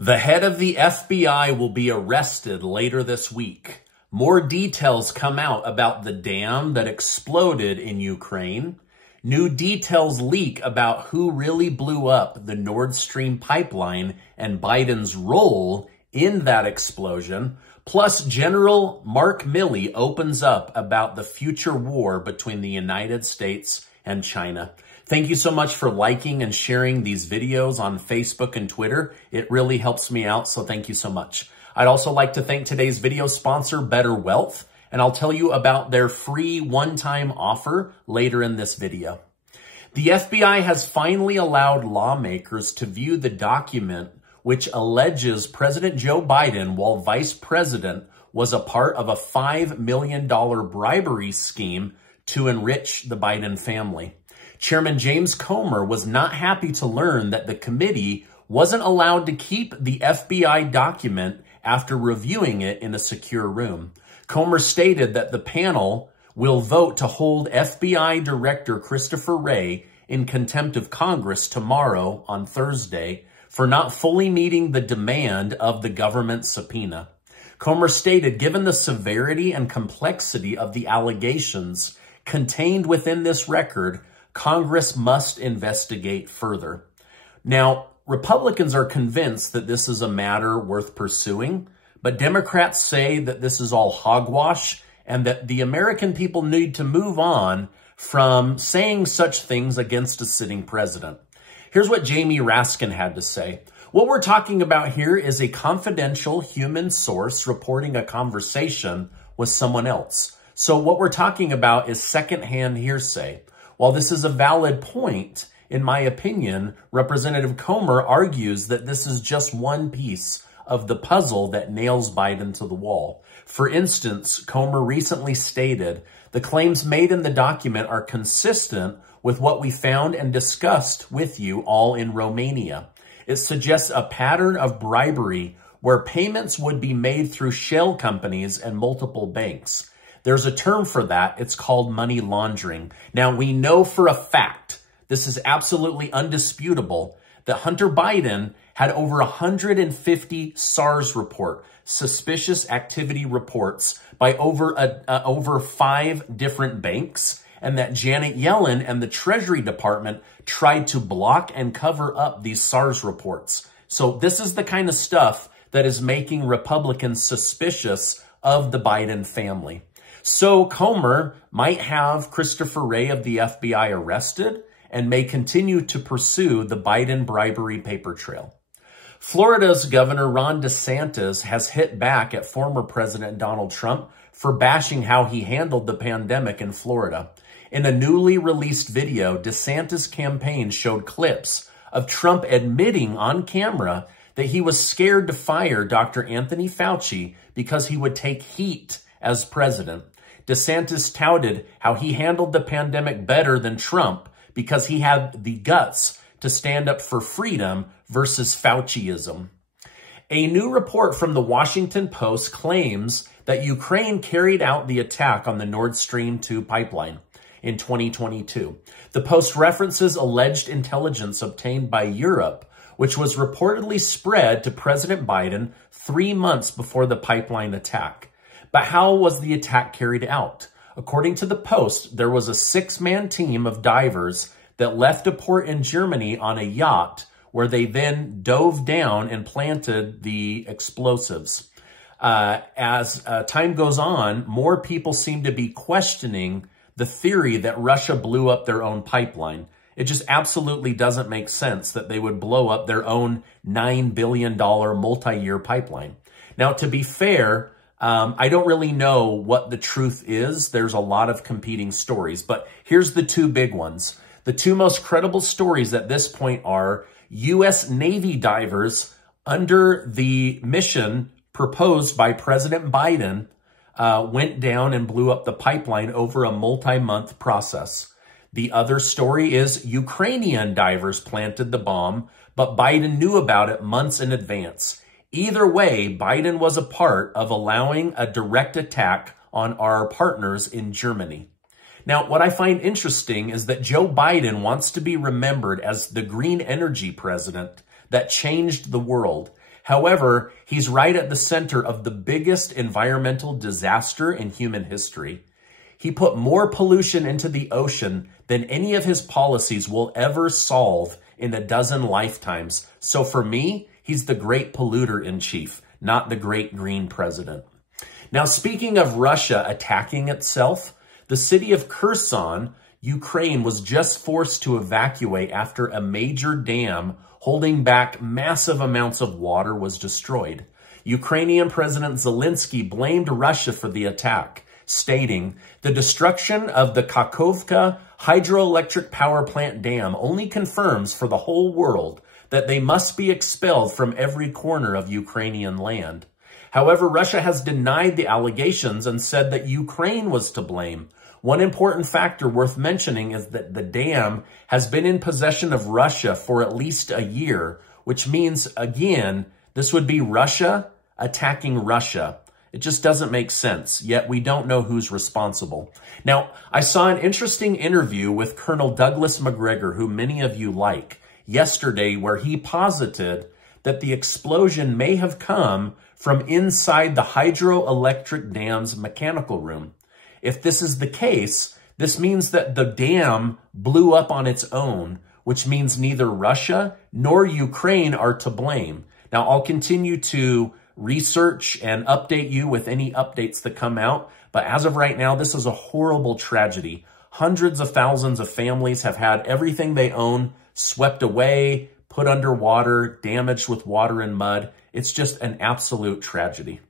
The head of the FBI will be arrested later this week. More details come out about the dam that exploded in Ukraine. New details leak about who really blew up the Nord Stream pipeline and Biden's role in that explosion. Plus, General Milley opens up about the future war between the United States and China. Thank you so much for liking and sharing these videos on Facebook and Twitter. It really helps me out, so thank you so much. I'd also like to thank today's video sponsor, Better Wealth, and I'll tell you about their free one-time offer later in this video. The FBI has finally allowed lawmakers to view the document which alleges President Joe Biden, while vice president, was a part of a $5 million bribery scheme to enrich the Biden family. Chairman James Comer was not happy to learn that the committee wasn't allowed to keep the FBI document after reviewing it in a secure room. Comer stated that the panel will vote to hold FBI Director Christopher Wray in contempt of Congress tomorrow on Thursday for not fully meeting the demand of the government subpoena. Comer stated, given the severity and complexity of the allegations contained within this record, Congress must investigate further. Now, Republicans are convinced that this is a matter worth pursuing, but Democrats say that this is all hogwash and that the American people need to move on from saying such things against a sitting president. Here's what Jamie Raskin had to say. What we're talking about here is a confidential human source reporting a conversation with someone else. So what we're talking about is secondhand hearsay. While this is a valid point, in my opinion, Representative Comer argues that this is just one piece of the puzzle that nails Biden to the wall. For instance, Comer recently stated, the claims made in the document are consistent with what we found and discussed with you all in Romania. It suggests a pattern of bribery where payments would be made through shell companies and multiple banks. There's a term for that. It's called money laundering. Now, we know for a fact, this is absolutely undisputable, that Hunter Biden had over 150 SARS suspicious activity reports, by over 5 different banks, and that Janet Yellen and the Treasury Department tried to block and cover up these SARS reports. So this is the kind of stuff that is making Republicans suspicious of the Biden family. So Comer might have Christopher Wray of the FBI arrested and may continue to pursue the Biden bribery paper trail. Florida's Governor Ron DeSantis has hit back at former President Donald Trump for bashing how he handled the pandemic in Florida. In a newly released video, DeSantis' campaign showed clips of Trump admitting on camera that he was scared to fire Dr. Anthony Fauci because he would take heat as president. DeSantis touted how he handled the pandemic better than Trump because he had the guts to stand up for freedom versus Fauciism. A new report from the Washington Post claims that Ukraine carried out the attack on the Nord Stream 2 pipeline in 2022. The Post references alleged intelligence obtained by Europe, which was reportedly spread to President Biden 3 months before the pipeline attack. But how was the attack carried out? According to the Post, there was a 6-man team of divers that left a port in Germany on a yacht where they then dove down and planted the explosives. As time goes on, more people seem to be questioning the theory that Russia blew up their own pipeline. It just absolutely doesn't make sense that they would blow up their own $9 billion multi-year pipeline. Now, to be fair, I don't really know what the truth is. There's a lot of competing stories, but here's the 2 big ones. The 2 most credible stories at this point are U.S. Navy divers under the mission proposed by President Biden went down and blew up the pipeline over a multi-month process. The other story is Ukrainian divers planted the bomb, but Biden knew about it months in advance. Either way, Biden was a part of allowing a direct attack on our partners in Germany. Now, what I find interesting is that Joe Biden wants to be remembered as the green energy president that changed the world. However, he's right at the center of the biggest environmental disaster in human history. He put more pollution into the ocean than any of his policies will ever solve in a dozen lifetimes. So for me, he's the great polluter in chief, not the great green president. Now, speaking of Russia attacking itself, the city of Kherson, Ukraine, was just forced to evacuate after a major dam holding back massive amounts of water was destroyed. Ukrainian President Zelensky blamed Russia for the attack, stating, "The destruction of the Kakhovka hydroelectric power plant dam only confirms for the whole world that they must be expelled from every corner of Ukrainian land." However, Russia has denied the allegations and said that Ukraine was to blame. One important factor worth mentioning is that the dam has been in possession of Russia for at least a year, which means, again, this would be Russia attacking Russia. It just doesn't make sense, yet we don't know who's responsible. Now, I saw an interesting interview with Colonel Douglas Macgregor, who many of you like, yesterday, where he posited that the explosion may have come from inside the hydroelectric dam's mechanical room. If this is the case, this means that the dam blew up on its own, which means neither Russia nor Ukraine are to blame. Now, I'll continue to research and update you with any updates that come out, but as of right now, this is a horrible tragedy. Hundreds of thousands of families have had everything they own swept away, put underwater, damaged with water and mud. It's just an absolute tragedy.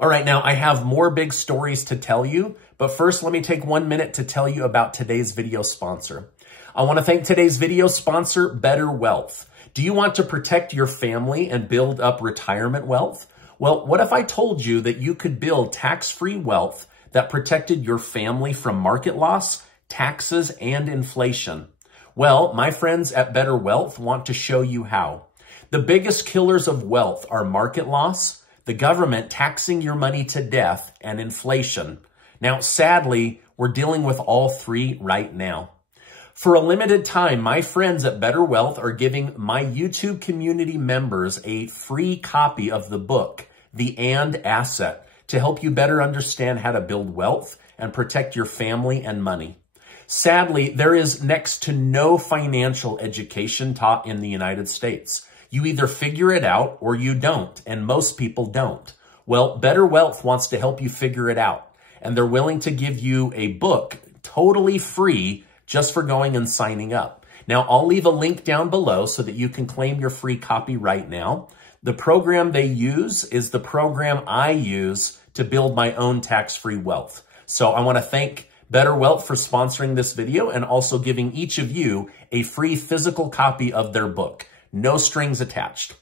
All right, now I have more big stories to tell you, but first let me take 1 minute to tell you about today's video sponsor. I want to thank today's video sponsor, Better Wealth. Do you want to protect your family and build up retirement wealth? Well, what if I told you that you could build tax-free wealth that protected your family from market loss, taxes, and inflation? Well, my friends at Better Wealth want to show you how. The biggest killers of wealth are market loss, the government taxing your money to death, and inflation. Now, sadly, we're dealing with all three right now. For a limited time, my friends at Better Wealth are giving my YouTube community members a free copy of the book, The And Asset, to help you better understand how to build wealth and protect your family and money. Sadly, there is next to no financial education taught in the United States. You either figure it out or you don't, and most people don't. Well, Better Wealth wants to help you figure it out, and they're willing to give you a book totally free just for going and signing up. Now, I'll leave a link down below so that you can claim your free copy right now. The program they use is the program I use to build my own tax-free wealth. So I want to thank Better Wealth for sponsoring this video and also giving each of you a free physical copy of their book. No strings attached.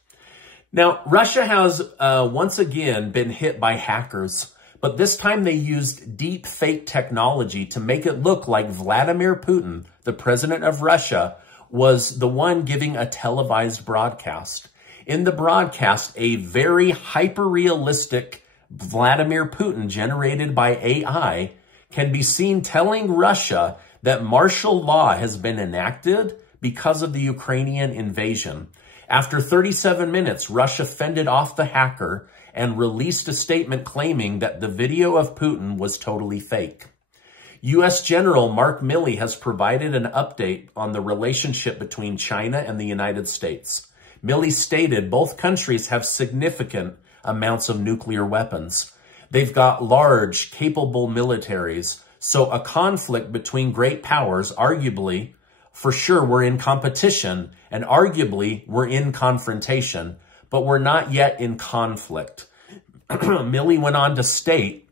Now, Russia has once again been hit by hackers, but this time they used deep fake technology to make it look like Vladimir Putin, the president of Russia, was the one giving a televised broadcast. In the broadcast, a very hyper-realistic Vladimir Putin generated by AI can be seen telling Russia that martial law has been enacted because of the Ukrainian invasion. After 37 minutes, Russia fended off the hacker and released a statement claiming that the video of Putin was totally fake. U.S. General Milley has provided an update on the relationship between China and the United States. Millie stated both countries have significant amounts of nuclear weapons. They've got large, capable militaries, so a conflict between great powers, arguably, for sure, we're in competition, and arguably, we're in confrontation, but we're not yet in conflict. Millie went on to state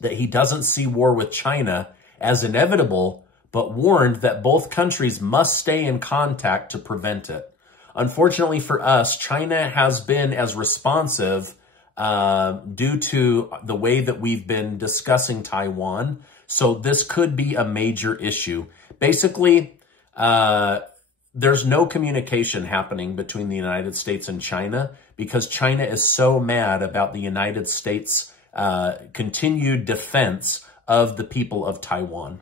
that he doesn't see war with China as inevitable, but warned that both countries must stay in contact to prevent it. Unfortunately for us, China has been as responsive due to the way that we've been discussing Taiwan, so this could be a major issue. Basically, there's no communication happening between the United States and China because China is so mad about the United States' continued defense of the people of Taiwan.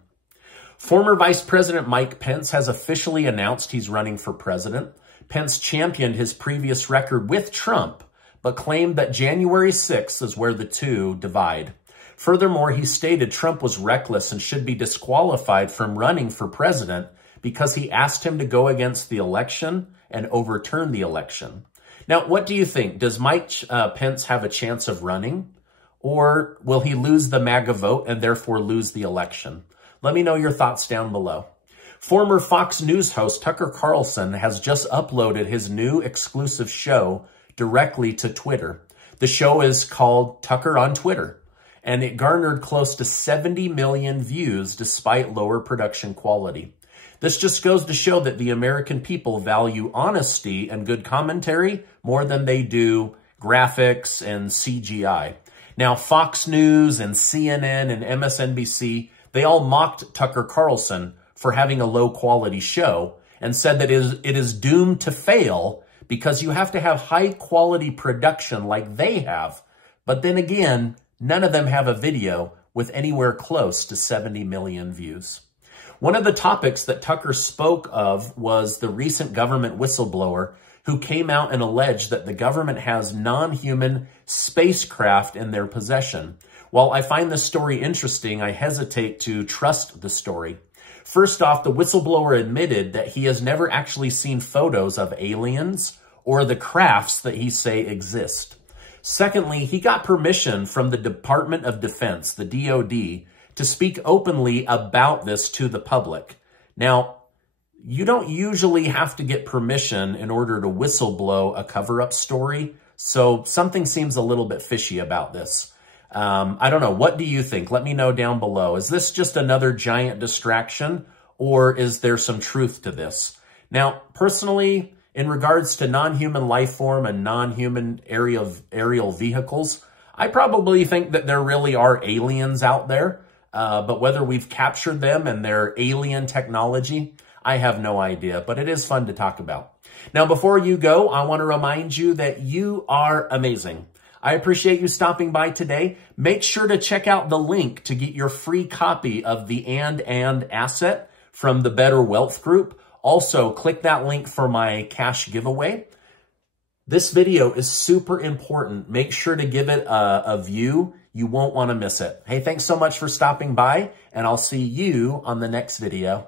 Former Vice President Mike Pence has officially announced he's running for president. Pence championed his previous record with Trump, but claimed that January 6th is where the two divide. Furthermore, he stated Trump was reckless and should be disqualified from running for president because he asked him to go against the election and overturn the election. Now, what do you think? Does Mike Pence have a chance of running? Or will he lose the MAGA vote and therefore lose the election? Let me know your thoughts down below. Former Fox News host Tucker Carlson has just uploaded his new exclusive show directly to Twitter. The show is called Tucker on Twitter, and it garnered close to 70 million views despite lower production quality. This just goes to show that the American people value honesty and good commentary more than they do graphics and CGI. Now, Fox News and CNN and MSNBC, they all mocked Tucker Carlson for having a low-quality show and said that it is doomed to fail because you have to have high-quality production like they have. But then again, none of them have a video with anywhere close to 70 million views. One of the topics that Tucker spoke of was the recent government whistleblower who came out and alleged that the government has non-human spacecraft in their possession. While I find this story interesting, I hesitate to trust the story. First off, the whistleblower admitted that he has never actually seen photos of aliens or the crafts that he say exist. Secondly, he got permission from the Department of Defense, the DoD, to speak openly about this to the public. Now, you don't usually have to get permission in order to whistleblow a cover-up story, so something seems a little bit fishy about this. I don't know. What do you think? Let me know down below. Is this just another giant distraction, or is there some truth to this? Now, personally, in regards to non-human life form and non-human aerial vehicles, I probably think that there really are aliens out there. But whether we've captured them and their alien technology, I have no idea. But it is fun to talk about. Now, before you go, I want to remind you that you are amazing. I appreciate you stopping by today. Make sure to check out the link to get your free copy of the And asset from the Better Wealth Group. Also, click that link for my cash giveaway. This video is super important. Make sure to give it a view. You won't want to miss it. Hey, thanks so much for stopping by, and I'll see you on the next video.